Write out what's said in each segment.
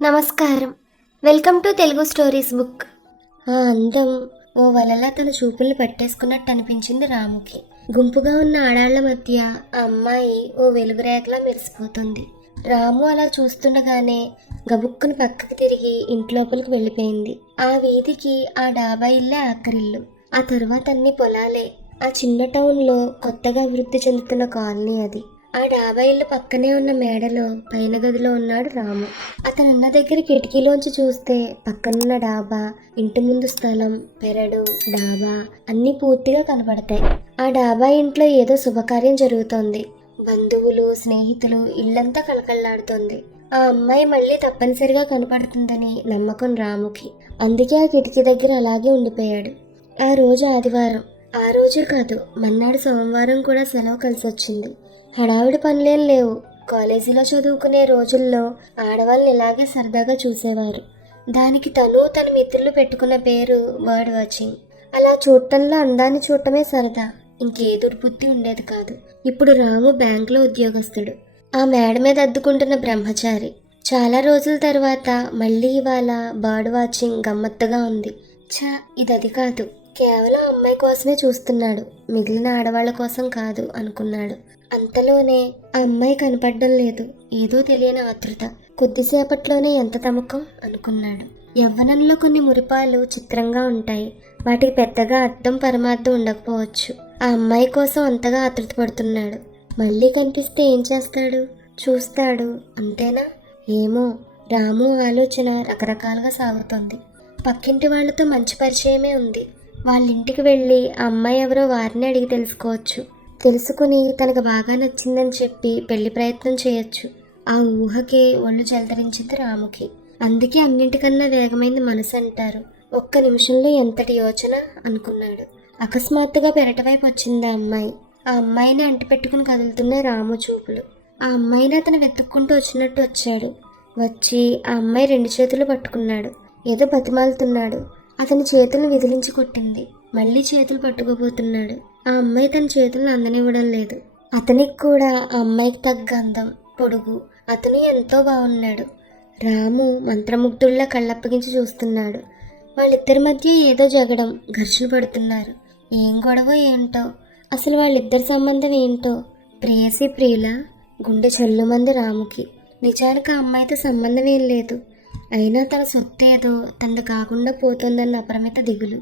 నమస్కారం. Welcome to Telugu stories book. ఆ అందం ఓ వలలా తన చూపుల్ని పట్టేసుకున్నట్టు అనిపించింది రాముకి. గుంపుగా ఉన్న ఆడాళ్ల మధ్య ఆ అమ్మాయి ఓ వెలుగురేఖలా మెరిసిపోతుంది. రాము అలా చూస్తుండగానే గబుక్కుని పక్కకి తిరిగి ఇంట్లోపలికి వెళ్ళిపోయింది. ఆ వీధికి ఆ డాబా ఇల్లే ఆఖరిల్లు. ఆ తరువాత అన్ని పొలాలే. ఆ చిన్న టౌన్లో కొత్తగా అభివృద్ధి చెందుతున్న కాలనీ అది. ఆ డాబా ఇల్లు పక్కనే ఉన్న మేడలో పైన గదిలో ఉన్నాడు రాము. అతను ఉన్న దగ్గర కిటికీలోంచి చూస్తే పక్కనున్న డాబా, ఇంటి ముందు స్థలం, పెరడు, డాబా అన్నీ పూర్తిగా కనబడతాయి. ఆ డాబా ఇంట్లో ఏదో శుభకార్యం జరుగుతోంది. బంధువులు, స్నేహితులు, ఇల్లంతా కలకల్లాడుతోంది. ఆ అమ్మాయి మళ్ళీ తప్పనిసరిగా కనపడుతుందని నమ్మకం రాముకి. అందుకే ఆ కిటికీ దగ్గర అలాగే ఉండిపోయాడు. ఆ రోజు ఆదివారం. ఆ రోజే కాదు, మన్నాడు సోమవారం కూడా సెలవు కలిసి వచ్చింది. హడావిడి పనులేం లేవు. కాలేజీలో చదువుకునే రోజుల్లో ఆడవాళ్ళని ఇలాగే సరదాగా చూసేవారు. దానికి తన మిత్రులు పెట్టుకున్న పేరు బర్డ్ వాచింగ్. అలా చూడటంలో అందాన్ని చూడటమే సరదా, ఇంకే దుర్బుద్ధి ఉండేది కాదు. ఇప్పుడు రాము బ్యాంకులో ఉద్యోగస్తుడు. ఆ మేడ మీద అద్దుకుంటున్న బ్రహ్మచారి. చాలా రోజుల తర్వాత మళ్ళీ ఇవాళ బర్డ్ వాచింగ్ గమ్మత్తుగా ఉంది. ఇదది కాదు, కేవలం అమ్మాయి కోసమే చూస్తున్నాడు, మిగిలిన ఆడవాళ్ల కోసం కాదు అనుకున్నాడు. అంతలోనే ఆ అమ్మాయి కనపడడం లేదు. ఏదో తెలియని ఆతృత. కొద్దిసేపట్లోనే ఎంత తమకం అనుకున్నాడు. యవ్వనంలో కొన్ని మురిపాలు చిత్రంగా ఉంటాయి. వాటికి పెద్దగా అర్థం పరమార్థం ఉండకపోవచ్చు. ఆ అమ్మాయి కోసం అంతగా ఆతృత పడుతున్నాడు. మళ్ళీ కనిపిస్తే ఏం చేస్తాడు? చూస్తాడు, అంతేనా? ఏమో. రాము ఆలోచన రకరకాలుగా సాగుతోంది. పక్కింటి వాళ్లతో మంచి పరిచయమే ఉంది. వాళ్ళ ఇంటికి వెళ్ళి ఆ అమ్మాయి ఎవరో వారిని అడిగి తెలుసుకోవచ్చు. తెలుసుకుని తనకు బాగా నచ్చిందని చెప్పి పెళ్లి ప్రయత్నం చేయొచ్చు. ఆ ఊహకే ఒళ్ళు జలధరించింది రాముకి. అందుకే అన్నింటికన్నా వేగమైంది మనసు అంటారు. ఒక్క నిమిషంలో ఎంతటి యోచన అనుకున్నాడు. అకస్మాత్తుగా పెరటవైపు వచ్చింది ఆ అమ్మాయి. ఆ అమ్మాయిని అంటిపెట్టుకుని కదులుతున్న రాము చూపులు. ఆ అమ్మాయిని అతను వెతుక్కుంటూ వచ్చినట్టు వచ్చాడు. వచ్చి ఆ అమ్మాయి 2 చేతులు పట్టుకున్నాడు. ఏదో బతిమాలుతున్నాడు. అతని చేతులను విదిలించి కొట్టింది. మళ్ళీ చేతులు పట్టుకోబోతున్నాడు. ఆ అమ్మాయి తన చేతులను అందనివ్వడం లేదు. అతనికి కూడా ఆ అమ్మాయికి తగ్గ అందం, పొడుగు. అతను ఎంతో బాగున్నాడు. రాము మంత్రముగ్ధుల్లా కళ్ళప్పగించి చూస్తున్నాడు. వాళ్ళిద్దరి మధ్య ఏదో జగడం, ఘర్షణ పడుతున్నారు. ఏం గొడవ ఏంటో, అసలు వాళ్ళిద్దరి సంబంధం ఏంటో. ప్రేయసి ప్రియుల గుండె చల్లుమంది రాముకి. నిజానికి ఆ అమ్మాయితో సంబంధం ఏం లేదు. అయినా తన సొత్తు ఏదో తనది కాకుండా పోతుందన్న అపరిమిత దిగులు.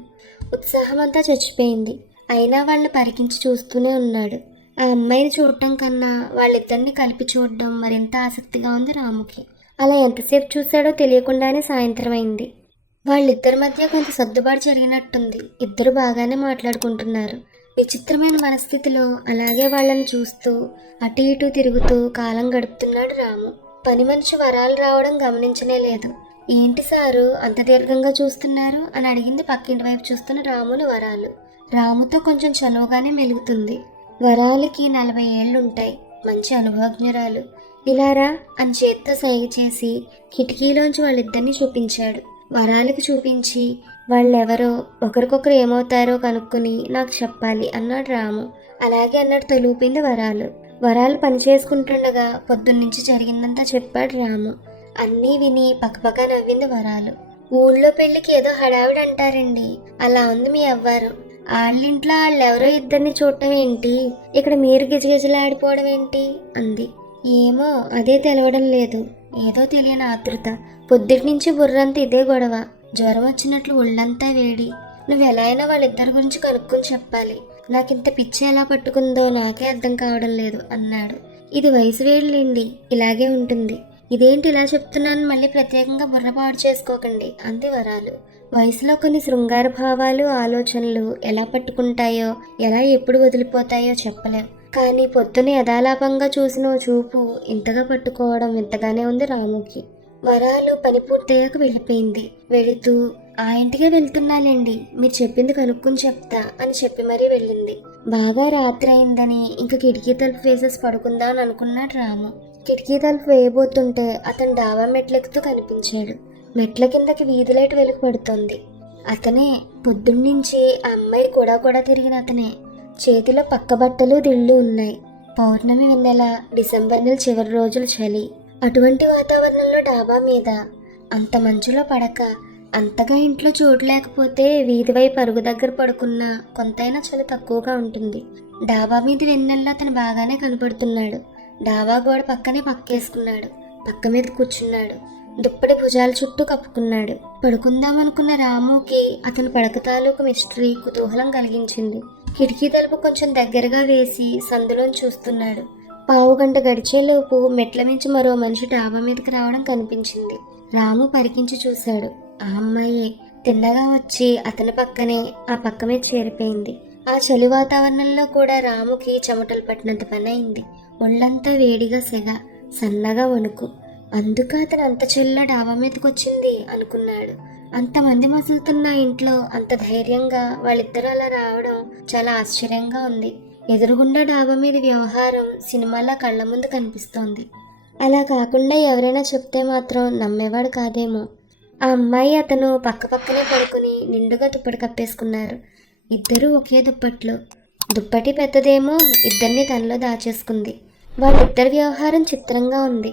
ఉత్సాహమంతా చచ్చిపోయింది. అయినా వాళ్ళని పరికించి చూస్తూనే ఉన్నాడు. ఆ అమ్మాయిని చూడటం కన్నా వాళ్ళిద్దరిని కలిపి చూడడం మరింత ఆసక్తిగా ఉంది రాముకి. అలా ఎంతసేపు చూశాడో తెలియకుండానే సాయంత్రం అయింది. వాళ్ళిద్దరి మధ్య కొంత సర్దుబాటు జరిగినట్టుంది. ఇద్దరు బాగానే మాట్లాడుకుంటున్నారు. విచిత్రమైన మనస్థితిలో అలాగే వాళ్ళని చూస్తూ అటు ఇటు తిరుగుతూ కాలం గడుపుతున్నాడు రాము. పని మనిషి వరాలు రావడం గమనించనే లేదు. ఏంటి సారు అంత దీర్ఘంగా చూస్తున్నారు అని అడిగింది పక్కింటి వైపు చూస్తున్న రాముని వరాలు. రాముతో కొంచెం చనువుగానే మెలుగుతుంది. వరాలకి 40 ఏళ్లుంటాయి. మంచి అనుభవజ్ఞురాలు. ఇలారా అని చేత్తో సైగ చేసి కిటికీలోంచి వాళ్ళిద్దరిని చూపించాడు. వరాలకి చూపించి వాళ్ళెవరో ఒకరికొకరు ఏమవుతారో కనుక్కుని నాకు చెప్పాలి అన్నాడు రాము. అలాగే అన్నాడు తలూపింది వరాలు. వరాలు పని చేసుకుంటుండగా పొద్దున్నుంచి జరిగిందంతా చెప్పాడు రాము. అన్నీ విని పక్కపక్క నవ్వింది వరాలు. ఊళ్ళో పెళ్లికి ఏదో హడావిడి అంటారండి, అలా ఉంది మీ అవ్వారు. వాళ్ళింట్లో వాళ్ళెవరో ఇద్దరిని చూడటం ఏంటి, ఇక్కడ మీరు గిజగిజలాడిపోవడం ఏంటి అంది. ఏమో అదే తెలవడం లేదు. ఏదో తెలియని ఆతృత. పొద్దుటి నుంచి బుర్రంతా ఇదే గొడవ. జ్వరం వచ్చినట్లు ఒళ్ళంతా వేడి. నువ్వు ఎలా అయినా వాళ్ళిద్దరి గురించి కనుక్కొని చెప్పాలి. నాకింత పిచ్చి ఎలా పట్టుకుందో నాకే అర్థం కావడం లేదు అన్నాడు. ఇది వయసు వేడులేండి, ఇలాగే ఉంటుంది. ఇదేంటి ఇలా చెప్తున్నాను, మళ్ళీ ప్రత్యేకంగా బుర్రపాడు చేసుకోకండి అంది వరాలు. వయసులో కొన్ని శృంగార భావాలు, ఆలోచనలు ఎలా పట్టుకుంటాయో, ఎలా ఎప్పుడు వదిలిపోతాయో చెప్పలేం. కానీ పొద్దున యథాలాపంగా చూసిన చూపు ఇంతగా పట్టుకోవడం ఇంతగానే ఉంది రాముకి. వరాలు పని పూర్తయ్యాక వెళ్ళిపోయింది. వెళుతూ ఆ ఇంటికే వెళ్తున్నానండి, మీరు చెప్పింది కనుక్కుని చెప్తా అని చెప్పి మరీ వెళ్ళింది. బాగా రాత్రి అయిందని ఇంక కిటికీ తలుపు వేసేసి పడుకుందా అని అనుకున్నాడు రాము. కిటికీ తలుపు వేయబోతుంటే అతను డాబా మెట్లెక్కుతూ కనిపించాడు. మెట్ల కిందకి వీధి లైట్ వెలుగు పడుతోంది. అతనే. పొద్దున్నుంచి ఆ అమ్మాయి కూడా తిరిగిన అతనే. చేతిలో పక్క బట్టలు దిళ్ళు ఉన్నాయి. పౌర్ణమి వెన్నెల, డిసెంబర్ నెల చివరి రోజుల చలి. అటువంటి వాతావరణంలో డాబా మీద అంత మంచులో పడక, అంతగా ఇంట్లో చోటు లేకపోతే వీధి వైపు అరుగు దగ్గర పడుకున్న కొంతైనా చలి తక్కువగా ఉంటుంది. డాబా మీద వెన్నెల్లా అతను బాగానే కనపడుతున్నాడు. డాబా గోడ పక్కనే పక్కేసుకున్నాడు. పక్క మీద కూర్చున్నాడు. దుప్పటి భుజాల చుట్టూ కప్పుకున్నాడు. పడుకుందామనుకున్న రాముకి అతను పడక తాలూకు మిస్టరీ కుతూహలం కలిగించింది. కిటికీ తలుపు కొంచెం దగ్గరగా వేసి సందులోని చూస్తున్నాడు. పావు గంట గడిచేలోపు మెట్ల మించి మరో మనిషి డాబా మీదకి రావడం కనిపించింది. రాము పరికించి చూశాడు. ఆ అమ్మాయే తిన్నగా వచ్చి అతని పక్కనే ఆ పక్క మీద చేరిపోయింది. ఆ చలి వాతావరణంలో కూడా రాముకి చెమటలు పట్టినంత పని అయింది. ఒళ్ళంతా వేడిగా సెగ, సన్నగా వణుకు. అందుకు అతను అంత చలిలో డాబా మీదకి వచ్చింది అనుకున్నాడు. అంతమంది మసులుతున్న ఇంట్లో అంత ధైర్యంగా వాళ్ళిద్దరూ అలా రావడం చాలా ఆశ్చర్యంగా ఉంది. ఎదురుగుండా డాబా మీద వ్యవహారం సినిమాలా కళ్ళ ముందు కనిపిస్తోంది. అలా కాకుండా ఎవరైనా చెప్తే మాత్రం నమ్మేవాడు కాదేమో. ఆ అమ్మాయి అతను పక్కపక్కనే పడుకుని నిండుగా దుప్పటి కప్పేసుకున్నారు. ఇద్దరూ ఒకే దుప్పట్లో. దుప్పటి పెద్దదేమో ఇద్దరిని తనలో దాచేసుకుంది. వాళ్ళిద్దరి వ్యవహారం చిత్రంగా ఉంది.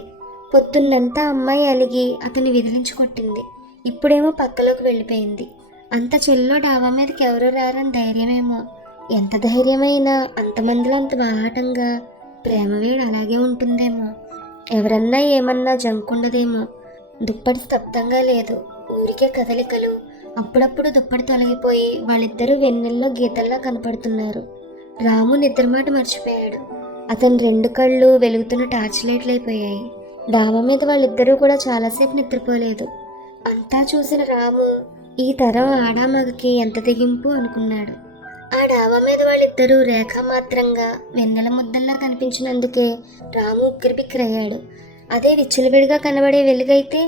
పొద్దున్నంతా అమ్మాయి అలిగి అతన్ని విదిలించి కొట్టింది. ఇప్పుడేమో పక్కలోకి వెళ్ళిపోయింది. అంత చెల్లో డాబా మీదకి ఎవరూ రారని ధైర్యమేమో. ఎంత ధైర్యమైనా అంతమందిలో అంత బాహాటంగా ప్రేమ వేడి అలాగే ఉంటుందేమో. ఎవరన్నా ఏమన్నా జంకుండదేమో. దుప్పటి స్తబ్దంగా లేదు, ఊరికే కదలికలు. అప్పుడప్పుడు దుప్పటి తొలగిపోయి వాళ్ళిద్దరూ వెన్నెల్లో గీతల్లా కనపడుతున్నారు. రాము నిద్రమాట మర్చిపోయాడు. అతని రెండు కళ్ళు వెలుగుతున్న టార్చ్ లైట్లు అయిపోయాయి. డాబా మీద వాళ్ళిద్దరూ కూడా చాలాసేపు నిద్రపోలేదు. అంతా చూసిన రాము ఈ తరం ఆడామగకి ఎంత తెగింపు అనుకున్నాడు. ఆ డాబా మీద వాళ్ళిద్దరూ రేఖామాత్రంగా వెన్నెల ముద్దల్లా కనిపించినందుకే రాము ఉక్కిరిబిక్కిరయ్యాడు. అదే విచ్చలవిడిగా కనబడే వెలుగైతే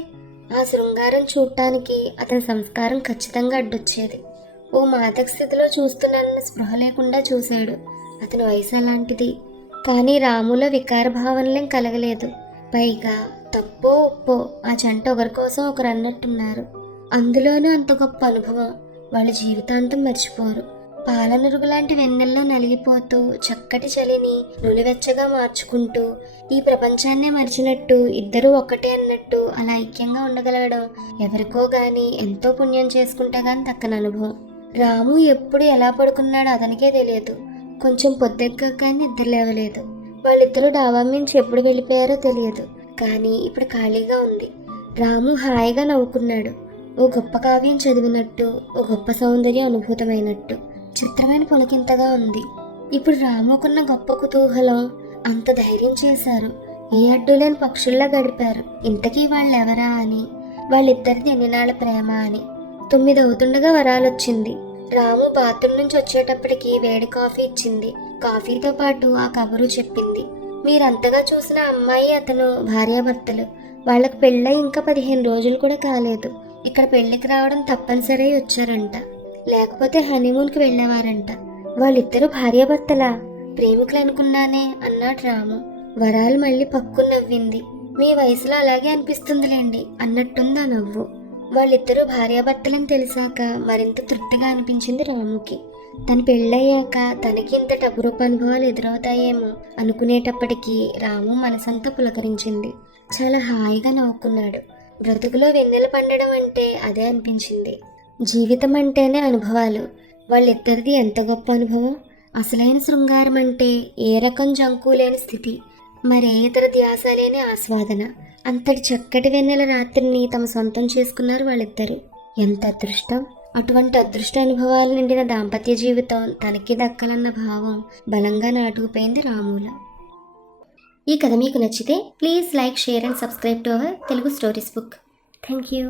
ఆ శృంగారం చూడటానికి అతని సంస్కారం ఖచ్చితంగా అడ్డొచ్చేది. ఓ మాదక స్థితిలో చూస్తున్నానన్న స్పృహ లేకుండా చూశాడు. అతని వయసు అలాంటిది. కానీ రాములో వికార భావనలేం కలగలేదు. పైగా తప్పో ఒప్పో ఆ జంట ఒకరి కోసం ఒకరు అన్నట్టున్నారు. అందులోనూ అంత గొప్ప అనుభవం వాళ్ళ జీవితాంతం మర్చిపోరు. పాలనురుగు లాంటి వెన్నెల్లో నలిగిపోతూ చక్కటి చలిని నులివెచ్చగా మార్చుకుంటూ ఈ ప్రపంచాన్నే మరిచినట్టు ఇద్దరూ ఒక్కటే అన్నట్టు అలా ఐక్యంగా ఉండగలగడం ఎవరికో గాని ఎంతో పుణ్యం చేసుకుంటే గాని దక్కని అనుభవం. రాము ఎప్పుడు ఎలా పడుకున్నాడో అతనికే తెలియదు. కొంచెం పొద్దెక్క కానీ నిద్ర లేవలేదు. వాళ్ళిద్దరూ డాబా మించి ఎప్పుడు వెళ్ళిపోయారో తెలియదు. కానీ ఇప్పుడు ఖాళీగా ఉంది. రాము హాయిగా నవ్వుకున్నాడు. ఓ గొప్ప కావ్యం చదివినట్టు, ఓ గొప్ప సౌందర్యం అనుభూతమైనట్టు. చిత్రమైన పొలకింతగా ఉంది. ఇప్పుడు రాముకున్న గొప్ప కుతూహలం, అంత ధైర్యం చేశారు. ఏ అడ్డులేని పక్షుల్లా గడిపారు. ఇంతకీ వాళ్ళెవరా అని, వాళ్ళిద్దరిది ఎన్ని నాళ్ళ ప్రేమ అని. 9 అవుతుండగా వరాలొచ్చింది. రాము బాత్రూమ్ నుంచి వచ్చేటప్పటికి వేడి కాఫీ ఇచ్చింది. కాఫీతో పాటు ఆ కబురు చెప్పింది. మీరంతగా చూసిన అమ్మాయి అతను భార్యాభర్తలు. వాళ్ళకు పెళ్ళై ఇంకా 15 రోజులు కూడా కాలేదు. ఇక్కడ పెళ్లికి రావడం తప్పనిసరి వచ్చారంట. లేకపోతే హనీమూన్కి వెళ్ళేవారంట. వాళ్ళిద్దరూ భార్యాభర్తలా? ప్రేమికులు అనుకున్నానే అన్నాడు రాము. వరాలు మళ్ళీ పక్కున నవ్వింది. మీ వయసులో అలాగే అనిపిస్తుందిలేండి అన్నట్టుందా నవ్వు. వాళ్ళిద్దరూ భార్యాభర్తలని తెలిసాక మరింత తృప్తిగా అనిపించింది రాముకి. తను పెళ్ళయ్యాక తనకి ఇంత టబురూపు అనుభవాలు ఎదురవుతాయేమో అనుకునేటప్పటికీ రాము మనసంతా పులకరించింది. చాలా హాయిగా నవ్వుకున్నాడు. బ్రతుకులో వెన్నెల పండడం అంటే అదే అనిపించింది. జీవితం అంటేనే అనుభవాలు. వాళ్ళిద్దరిది ఎంత గొప్ప అనుభవం. అసలైన శృంగారం అంటే ఏ రకం జంకు లేని స్థితి, మరే ఇతర ధ్యాస లేని ఆస్వాదన. అంతటి చక్కటి వెన్నెల రాత్రిని తమ సొంతం చేసుకున్నారు వాళ్ళిద్దరు. ఎంత అదృష్టం. అటువంటి అదృష్ట అనుభవాలు నిండిన దాంపత్య జీవితం తనకి దక్కాలన్న భావం బలంగా నాటుకుపోయింది రాముల. ఈ కథ మీకు నచ్చితే please like, share and subscribe to our Telugu stories book. Thank you.